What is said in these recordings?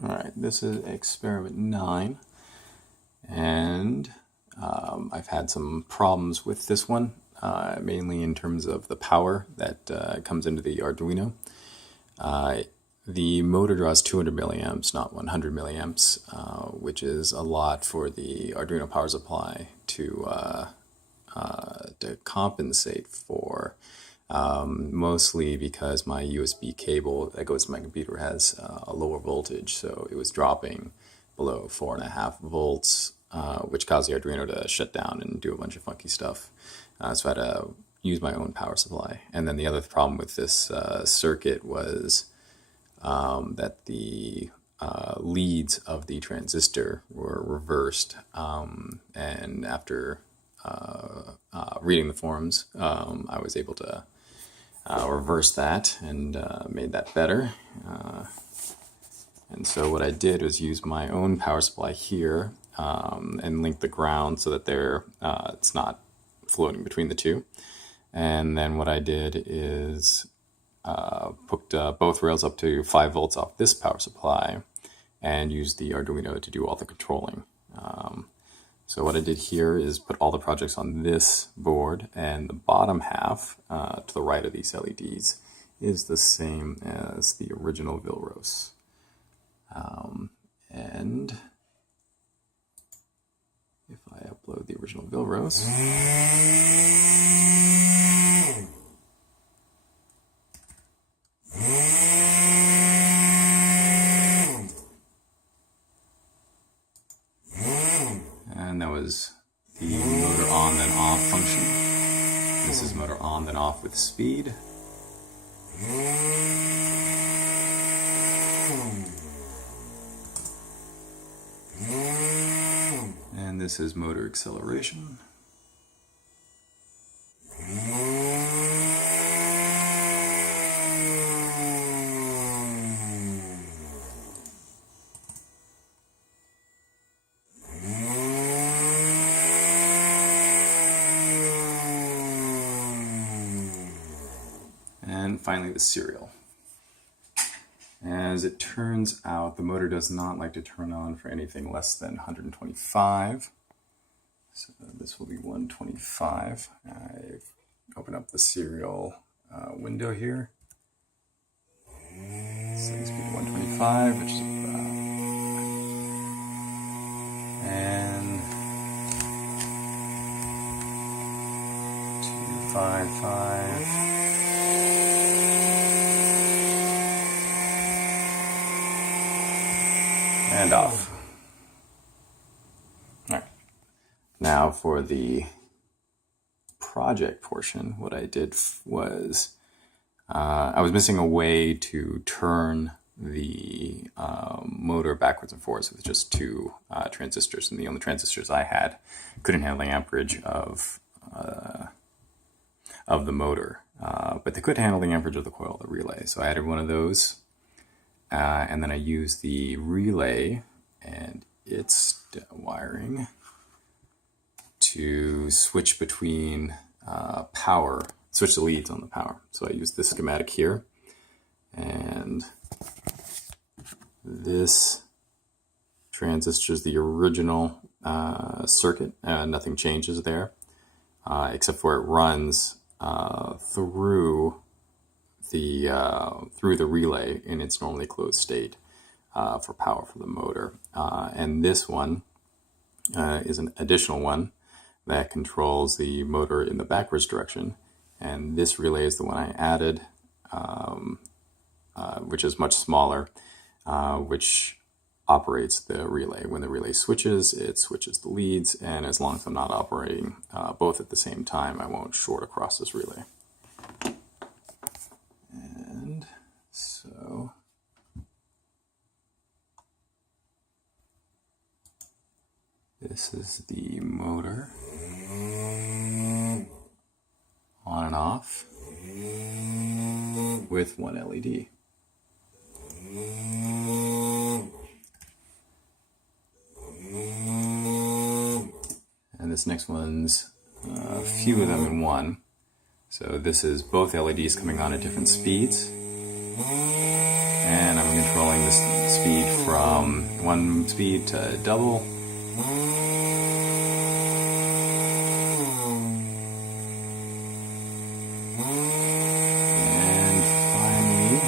Alright, this is experiment 9, and I've had some problems with this one, mainly in terms of the power that comes into the Arduino. The motor draws 200 milliamps, not 100 milliamps, which is a lot for the Arduino power supply to compensate for. Mostly because my USB cable that goes to my computer has a lower voltage, so it was dropping below 4.5 volts, which caused the Arduino to shut down and do a bunch of funky stuff. So I had to use my own power supply. And then the other problem with this circuit was that the leads of the transistor were reversed, and after reading the forums, I was able to reverse that and made that better. And so what I did was use my own power supply here and link the ground so that it's not floating between the two. And then what I did is hooked both rails up to 5 volts off this power supply and used the Arduino to do all the controlling. So what I did here is put all the projects on this board, and the bottom half, to the right of these LEDs, is the same as the original Vilros. And if I upload the original Vilros, and that was the motor on then off function. This is motor on then off with speed. And this is motor acceleration. And finally the serial. As it turns out, the motor does not like to turn on for anything less than 125. So this will be 125. I've opened up the serial window here. Setting speed to 125, which is about, and 255. And off. All right. Now for the project portion, what I did was I was missing a way to turn the motor backwards and forwards with just 2 transistors, and the only transistors I had couldn't handle the amperage of the motor, but they could handle the amperage of the coil, the relay. So I added one of those. And then I use the relay and its wiring to switch between switch the leads on the power. So I use this schematic here, and this transistor is the original circuit. Nothing changes there, except for it runs through the relay in its normally closed state for power for the motor. And this one is an additional one that controls the motor in the backwards direction. And this relay is the one I added, which is much smaller, which operates the relay. When the relay switches, it switches the leads, and as long as I'm not operating both at the same time, I won't short across this relay. So this is the motor on and off with 1 LED. And this next one's a few of them in one. So this is both LEDs coming on at different speeds. And I'm controlling the speed from 1 speed to double. And finally,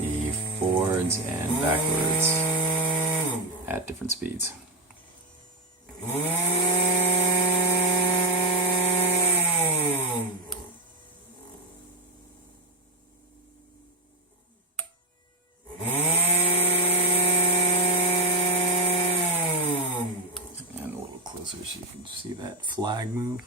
the forwards and backwards at different speeds. And a little closer so you can see that flag move.